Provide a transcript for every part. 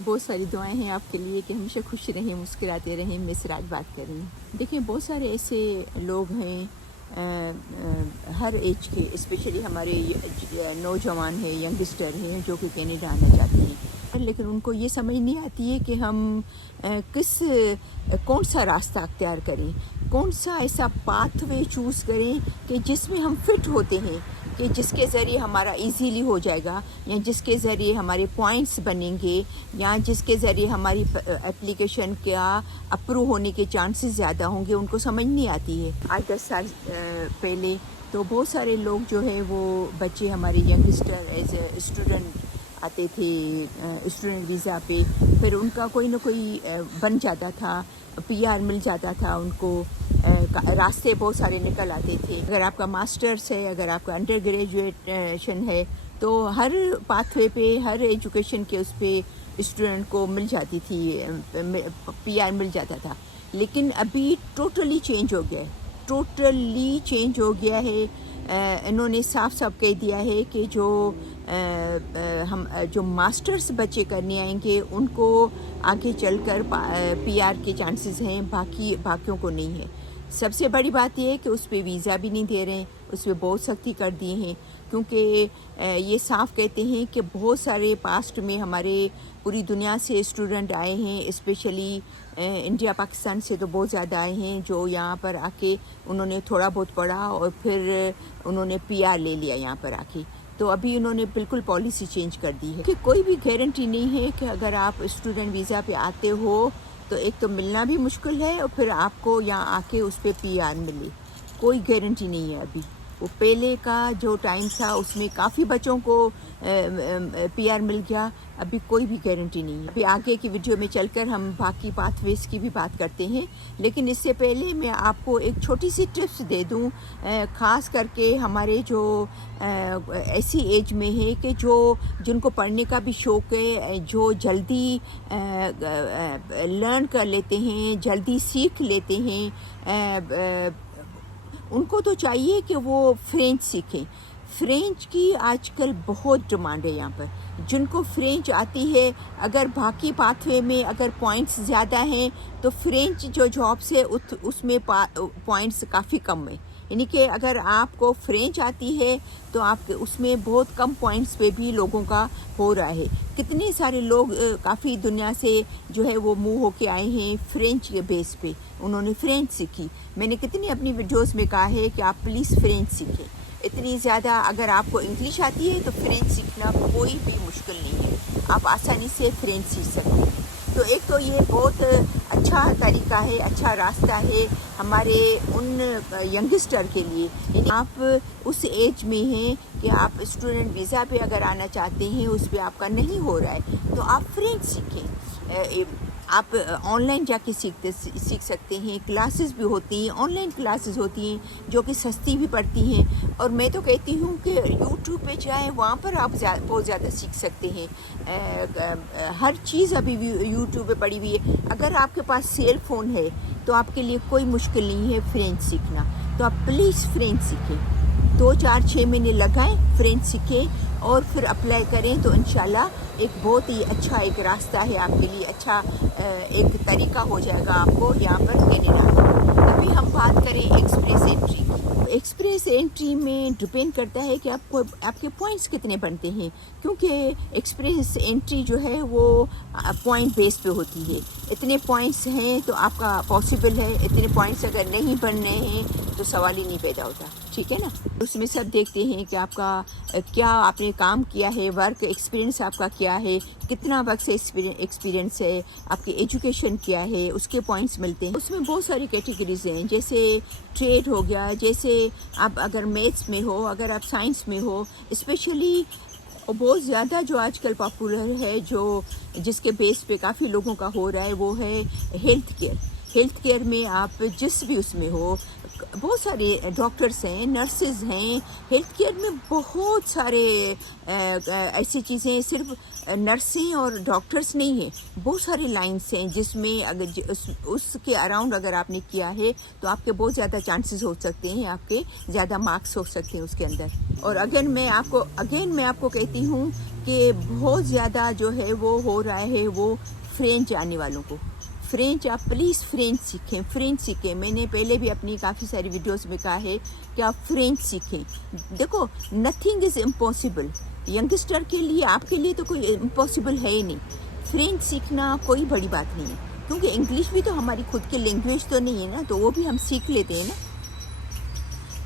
बहुत सारी दुआएं हैं आपके लिए कि हमेशा खुश रहें, मुस्कुराते रहें। मैं सिराज बात कर रही हूँ। देखिए, बहुत सारे ऐसे लोग हैं हर एज के, स्पेशली हमारे नौजवान हैं, यंगस्टर हैं जो कि कनाडा आना चाहते हैं, लेकिन उनको ये समझ नहीं आती है कि हम कौन सा रास्ता अख्तियार करें, कौन सा ऐसा पाथवे चूज़ करें कि जिसमें हम फिट होते हैं, कि जिसके ज़रिए हमारा इजीली हो जाएगा, या जिसके ज़रिए हमारे पॉइंट्स बनेंगे, या जिसके ज़रिए हमारी एप्लीकेशन का अप्रूव होने के चांसेस ज़्यादा होंगे। उनको समझ नहीं आती है। 8-10 साल पहले तो बहुत सारे लोग जो है वो बच्चे हमारे यंगस्टर एज ए स्टूडेंट आते थे स्टूडेंट वीज़ा पे, फिर उनका कोई ना कोई बन जाता था, पीआर मिल जाता था उनको। रास्ते बहुत सारे निकल आते थे। अगर आपका मास्टर्स है, अगर आपका अंडर ग्रेजुएशन है, तो हर पाथवे पे, हर एजुकेशन के उस पे स्टूडेंट को मिल जाती थी, पीआर मिल जाता था। लेकिन अभी टोटली चेंज हो गया है, टोटली चेंज हो गया है। इन्होंने साफ साफ कह दिया है कि हम जो मास्टर्स बच्चे करने आएंगे उनको आगे चलकर पीआर के चांसेस हैं, बाकियों को नहीं है। सबसे बड़ी बात यह है कि उस पर वीज़ा भी नहीं दे रहे हैं, उस पर बहुत सख्ती कर दिए हैं, क्योंकि ये साफ कहते हैं कि बहुत सारे पास्ट में हमारे पूरी दुनिया से स्टूडेंट आए हैं, स्पेशली इंडिया पाकिस्तान से तो बहुत ज़्यादा आए हैं, जो यहाँ पर आके उन्होंने थोड़ा बहुत पढ़ा और फिर उन्होंने पीआर ले लिया यहाँ पर आके। तो अभी उन्होंने बिल्कुल पॉलिसी चेंज कर दी है कि कोई भी गारंटी नहीं है कि अगर आप स्टूडेंट वीज़ा पे आते हो तो एक तो मिलना भी मुश्किल है और फिर आपको यहाँ आके उस पर पीआर मिले, कोई गारंटी नहीं है अभी। वो पहले का जो टाइम था उसमें काफ़ी बच्चों को पीआर मिल गया, अभी कोई भी गारंटी नहीं है। अभी आगे की वीडियो में चलकर हम बाकी पाथवेज की भी बात करते हैं, लेकिन इससे पहले मैं आपको एक छोटी सी टिप्स दे दूं, ख़ास करके हमारे जो ऐसी एज में है कि जिनको पढ़ने का भी शौक़ है, जो जल्दी लर्न कर लेते हैं, जल्दी सीख लेते हैं, उनको तो चाहिए कि वो फ्रेंच सीखें। फ्रेंच की आजकल बहुत डिमांड है यहाँ पर। जिनको फ्रेंच आती है, अगर बाकी पाथवे में अगर पॉइंट्स ज़्यादा हैं तो फ्रेंच जो जॉब्स है उसमें पॉइंट्स काफ़ी कम है। यानी कि अगर आपको फ्रेंच आती है तो आप उसमें बहुत कम पॉइंट्स पे भी लोगों का हो रहा है। कितने सारे लोग काफ़ी दुनिया से जो है वो मूव होके आए हैं फ्रेंच के बेस पे, उन्होंने फ्रेंच सीखी। मैंने कितनी अपनी वीडियोस में कहा है कि आप प्लीज़ फ्रेंच सीखें। इतनी ज़्यादा अगर आपको इंग्लिश आती है तो फ्रेंच सीखना कोई भी मुश्किल नहीं है, आप आसानी से फ्रेंच सीख सकते हैं। तो एक तो ये बहुत अच्छा तरीका है, अच्छा रास्ता है हमारे उन यंगस्टर के लिए। यानी आप उस एज में हैं कि आप स्टूडेंट वीज़ा पे अगर आना चाहते हैं, उस पर आपका नहीं हो रहा है, तो आप फ्रेंच सीखें। आप ऑनलाइन जाके सीख सकते हैं, क्लासेस भी होती हैं, ऑनलाइन क्लासेस होती हैं जो कि सस्ती भी पड़ती हैं। और मैं तो कहती हूँ कि यूट्यूब पे जाएँ, वहाँ पर आप बहुत ज़्यादा सीख सकते हैं। हर चीज़ अभी यूट्यूब पे पड़ी हुई है। अगर आपके पास सेल फ़ोन है तो आपके लिए कोई मुश्किल नहीं है फ्रेंच सीखना, तो आप प्लीज़ फ्रेंच सीखें। 2-4-6 महीने लगाएं, फ्रेंच सीखें और फिर अप्लाई करें तो इंशाल्लाह एक बहुत ही अच्छा एक रास्ता है आपके लिए, अच्छा एक तरीका हो जाएगा आपको यहाँ पर कनाडा। अभी हम बात करें एक्सप्रेस एंट्री की। एक्सप्रेस एंट्री में डिपेंड करता है कि आपके पॉइंट्स कितने बनते हैं, क्योंकि एक्सप्रेस एंट्री जो है वो पॉइंट बेस पे होती है। इतने पॉइंट्स हैं तो आपका पॉसिबल है, इतने पॉइंट्स अगर नहीं बन रहे हैं तो सवाल ही नहीं पैदा होता, ठीक है ना। उसमें सब देखते हैं कि आपका क्या आपने काम किया है, वर्क एक्सपीरियंस आपका क्या है, कितना वर्क से एक्सपीरियंस है, आपकी एजुकेशन क्या है, उसके पॉइंट्स मिलते हैं। उसमें बहुत सारी कैटेगरीज हैं, जैसे ट्रेड हो गया, जैसे आप अगर मैथ्स में हो, अगर आप साइंस में हो, स्पेशली और बहुत ज़्यादा जो आजकल पॉपुलर है, जो जिसके बेस पे काफ़ी लोगों का हो रहा है, वो है हेल्थ केयर। हेल्थ केयर में आप जिस भी उसमें हो, बहुत सारे डॉक्टर्स हैं, नर्सेज हैं, हेल्थ केयर में बहुत सारे ऐसी चीज़ें, सिर्फ नर्सें और डॉक्टर्स नहीं हैं, बहुत सारे लाइन्स हैं जिसमें अगर उसके अराउंड अगर आपने किया है तो आपके बहुत ज़्यादा चांसेस हो सकते हैं, आपके ज़्यादा मार्क्स हो सकते हैं उसके अंदर। और अगेन मैं आपको कहती हूँ कि बहुत ज़्यादा जो है वो हो रहा है वो फ्रेंच आने वालों को। फ्रेंच, आप प्लीज़ फ्रेंच सीखें। मैंने पहले भी अपनी काफ़ी सारी वीडियोस में कहा है कि आप फ्रेंच सीखें। देखो, नथिंग इज़ इम्पॉसिबल। यंगस्टर के लिए, आपके लिए तो कोई इम्पॉसिबल है ही नहीं। फ्रेंच सीखना कोई बड़ी बात नहीं है, क्योंकि इंग्लिश भी तो हमारी खुद की लैंग्वेज तो नहीं है ना, तो वो भी हम सीख लेते हैं ना।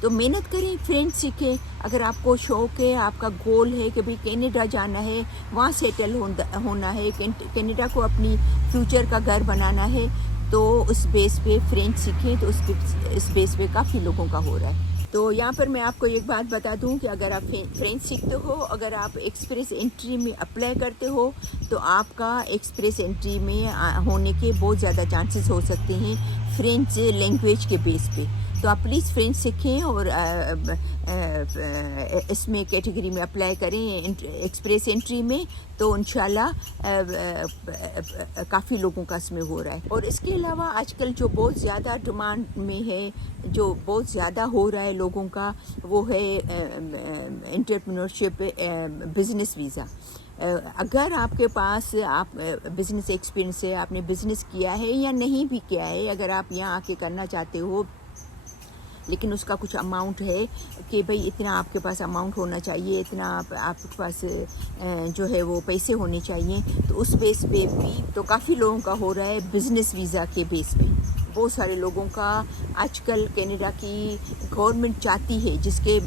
तो मेहनत करें, फ्रेंच सीखें। अगर आपको शौक़ है, आपका गोल है कि भाई कनाडा जाना है, वहाँ सेटल होना है, कनाडा को अपनी फ्यूचर का घर बनाना है, तो उस बेस पे फ्रेंच सीखें। तो इस बेस पे काफ़ी लोगों का हो रहा है। तो यहाँ पर मैं आपको एक बात बता दूँ कि अगर आप फ्रेंच सीखते हो, अगर आप एक्सप्रेस एंट्री में अप्लाई करते हो, तो आपका एक्सप्रेस एंट्री में होने के बहुत ज़्यादा चांसेस हो सकते हैं फ्रेंच लैंग्वेज के बेस पे। तो आप प्लीज़ फ्रेंच सीखें और इसमें कैटेगरी में अप्लाई करें एक्सप्रेस एंट्री में, तो इंशाल्लाह काफ़ी लोगों का इसमें हो रहा है। और इसके अलावा आजकल जो बहुत ज़्यादा डिमांड में है, जो बहुत ज़्यादा हो रहा है लोगों का, वो है एंटरप्रेन्योरशिप बिज़नेस वीज़ा। अगर आपके पास बिज़नेस एक्सपीरियंस है, आपने बिज़नेस किया है या नहीं भी किया है, अगर आप यहाँ आके करना चाहते हो लेकिन उसका कुछ अमाउंट है कि भाई इतना आपके पास अमाउंट होना चाहिए, इतना आपके पास जो है वो पैसे होने चाहिए, तो उस बेस पे भी तो काफ़ी लोगों का हो रहा है बिज़नेस वीज़ा के बेस पे। बहुत सारे लोगों का आजकल कनाडा की गवर्नमेंट चाहती है, जिसके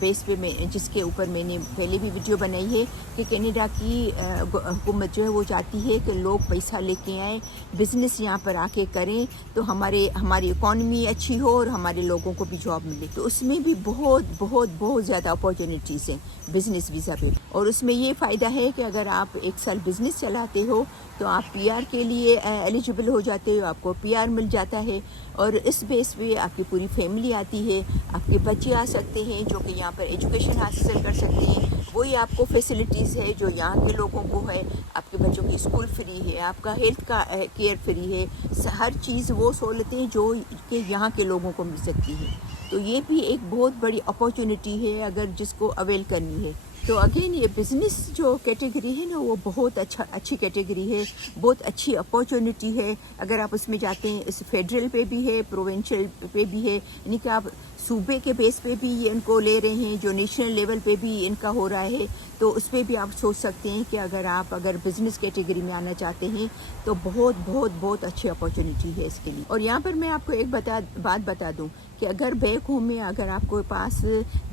बेस पे जिसके ऊपर मैंने पहले भी वीडियो बनाई है कि कनाडा की हुकूमत जो है वो चाहती है कि लोग पैसा लेके आएँ, बिज़नेस यहाँ पर आके करें, तो हमारी इकॉनमी अच्छी हो और हमारे लोगों को भी जॉब मिले। तो उसमें भी बहुत ज़्यादा अपॉर्चुनिटीज़ हैं बिज़नेस वीज़ा पे। और उसमें ये फ़ायदा है कि अगर आप 1 साल बिज़नेस चलाते हो तो आप पीआर के लिए एलिजिबल हो जाते हो, आपको पीआर मिल जाता है। और इस बेस पे आपकी पूरी फैमिली आती है, आपके बच्चे आ सकते हैं जो कि यहाँ पर एजुकेशन हासिल कर सकते हैं। वही आपको फैसिलिटीज़ है जो यहाँ के लोगों को है। आपके बच्चों की स्कूल फ्री है, आपका हेल्थ का केयर फ्री है, हर चीज़ वो सहूलतें जो कि यहाँ के लोगों को मिल सकती है। तो ये भी एक बहुत बड़ी अपॉर्चुनिटी है अगर जिसको अवेल करनी है। तो अगेन ये बिज़नेस जो कैटेगरी है ना, वो बहुत अच्छी कैटेगरी है, बहुत अच्छी अपॉर्चुनिटी है। अगर आप उसमें जाते हैं, इस फेडरल पे भी है, प्रोविंशियल पे भी है, यानी कि आप सूबे के बेस पे भी ये इनको ले रहे हैं, जो नेशनल लेवल पे भी इनका हो रहा है। तो उस पर भी आप सोच सकते हैं कि अगर बिज़नेस कैटेगरी में आना चाहते हैं तो बहुत अच्छी अपॉर्चुनिटी है इसके लिए। और यहाँ पर मैं आपको एक बात बता दूँ कि अगर बैक होम में अगर आपके पास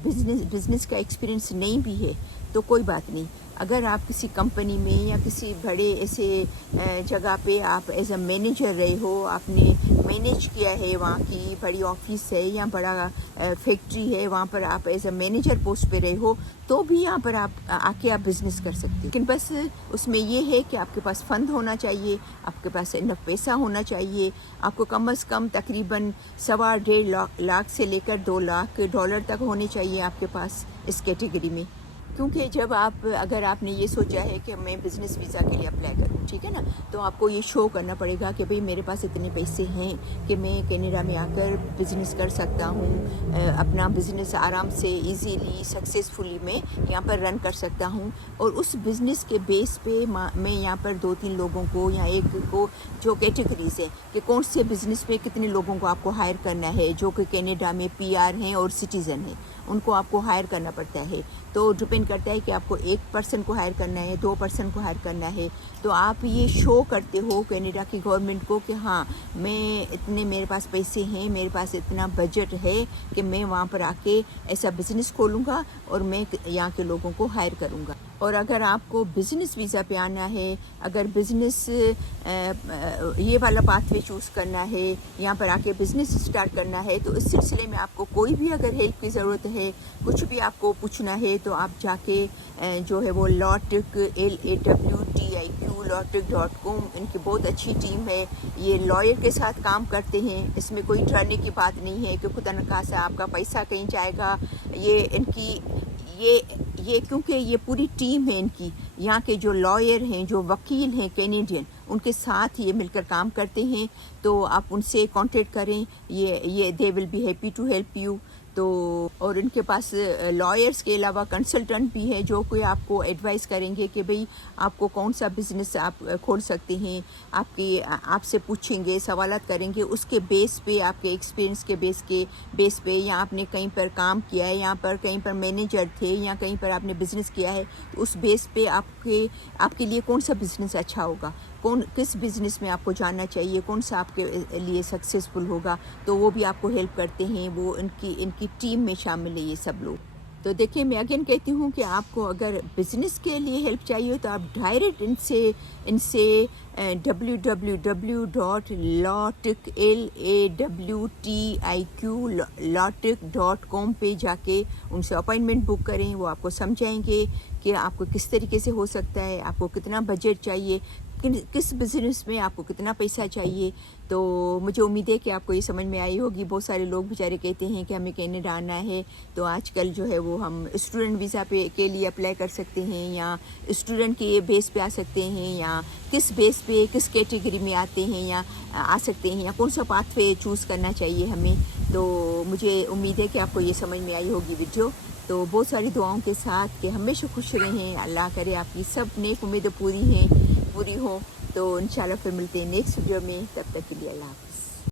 बिज़नेस का एक्सपीरियंस नहीं भी है तो कोई बात नहीं। अगर आप किसी कंपनी में या किसी बड़े ऐसे जगह पे आप एज अ मैनेजर रहे हो, आपने मैनेज किया है, वहाँ की बड़ी ऑफिस है या बड़ा फैक्ट्री है, वहाँ पर आप एज अ मैनेजर पोस्ट पे रहे हो, तो भी यहाँ पर आप आके आप बिज़नेस कर सकते हो। लेकिन बस उसमें ये है कि आपके पास फ़ंड होना चाहिए, आपके पास इनफ पैसा होना चाहिए। आपको कम से कम तकरीबन 1.25 लाख से लेकर 2 लाख डॉलर तक होने चाहिए आपके पास इस कैटेगरी में। क्योंकि अगर आपने ये सोचा है कि मैं बिज़नेस वीज़ा के लिए अप्लाई करूँ, ठीक है ना, तो आपको ये शो करना पड़ेगा कि भाई मेरे पास इतने पैसे हैं कि मैं कनाडा में आकर बिज़नेस कर सकता हूँ, अपना बिज़नेस आराम से इजीली सक्सेसफुली मैं यहाँ पर रन कर सकता हूँ। और उस बिज़नेस के बेस पे मैं यहाँ पर 2-3 लोगों को या एक को, जो कैटेगरीज़ है कि कौन से बिज़नेस पे कितने लोगों को आपको हायर करना है, जो कि कनाडा में पीआर हैं और सिटीज़न हैं, उनको आपको हायर करना पड़ता है। तो डिपेंड करता है कि आपको 1 पर्सन को हायर करना है, 2 पर्सन को हायर करना है। तो आप ये शो करते हो कनाडा की गवर्नमेंट को कि हाँ, मेरे पास पैसे हैं, मेरे पास इतना बजट है कि मैं वहाँ पर आके ऐसा बिज़नेस खोलूँगा और मैं यहाँ के लोगों को हायर करूँगा। اور اگر آپ کو بزنس ویزا پہ آنا ہے، اگر بزنس یہ والا پاتھ وے چوز کرنا ہے، یہاں پر آ کے بزنس اسٹارٹ کرنا ہے، تو اس سلسلے میں آپ کو کوئی بھی اگر ہیلپ کی ضرورت ہے، کچھ بھی آپ کو پوچھنا ہے، تو آپ جا کے جو ہے وہ LawTik LAWTIQ ان کی بہت اچھی ٹیم ہے، یہ لائر کے ساتھ کام کرتے ہیں، اس میں کوئی ڈرنے کی بات نہیں ہے کہ خدا نخواستہ آپ کا پیسہ کہیں جائے گا۔ یہ ان کی یہ کیونکہ یہ پوری ٹیم ہے ان کی، یہاں کے جو لائر ہیں، جو وکیل ہیں کینیڈین، ان کے ساتھ یہ مل کر کام کرتے ہیں، تو آپ ان سے کانٹیکٹ کریں، یہ they will be happy to help you. تو اور ان کے پاس لائرس کے علاوہ کنسلٹنٹ بھی ہے جو کوئی آپ کو ایڈوائز کریں گے کہ بھئی آپ کو کون سا بزنس آپ کھول سکتے ہیں، آپ سے پوچھیں گے، سوالات کریں گے، اس کے بیس پہ، آپ کے ایکسپیرینس کے بیس پہ، یا آپ نے کہیں پر کام کیا ہے، یہاں پر کہیں پر مینیجر تھے، یا کہیں پر آپ نے بزنس کیا ہے، تو اس بیس پہ آپ کے لیے کون سا بزنس اچھا ہوگا، کس بزنس میں آپ کو جاننا چاہیے، کون سا آپ کے لیے سکسیزفل ہوگا، تو وہ بھی آپ کو ہیلپ کرتے ہیں، وہ ان کی ٹیم میں شامل ہے یہ سب لوگ۔ تو دیکھیں، میں اگین کہتی ہوں کہ آپ کو اگر بزنس کے لیے ہیلپ چاہیے تو آپ ڈائریکٹ ان سے www.lawtik.com پہ جا کے ان سے اپائنٹمنٹ بک کریں، وہ آپ کو سمجھائیں گے کہ آپ کو کس طریقے سے ہو سکتا ہے، آپ کو کتنا بجٹ چاہیے، کس بزنس میں آپ کو کتنا پیسہ چاہیے۔ تو مجھے امید ہے کہ آپ کو یہ سمجھ میں آئی ہوگی۔ بہت سارے لوگ بیچارے کہتے ہیں کہ ہمیں کینیڈا آنا ہے، تو آج کل جو ہے وہ ہم اسٹوڈنٹ ویزا کے لیے اپلائی کر سکتے ہیں، یا اسٹوڈنٹ کے بیس پہ آ سکتے ہیں، یا کس بیس پہ کس کیٹیگری میں آتے ہیں یا آ سکتے ہیں، یا کون سا پاتھ وے چوز کرنا چاہیے ہمیں۔ تو مجھے امید ہے کہ آپ کو یہ سمجھ میں آئی ہوگی ویڈیو۔ تو بہت ساری دعاؤں کے ساتھ کہ ہمیشہ خوش رہیں، اللہ کرے آپ کی سب نیک امیدیں پوری ہوں۔ تو انشاءاللہ پھر ملتے ہیں نیکسٹ ویڈیو میں، تب تک کے لیے اللہ حافظ۔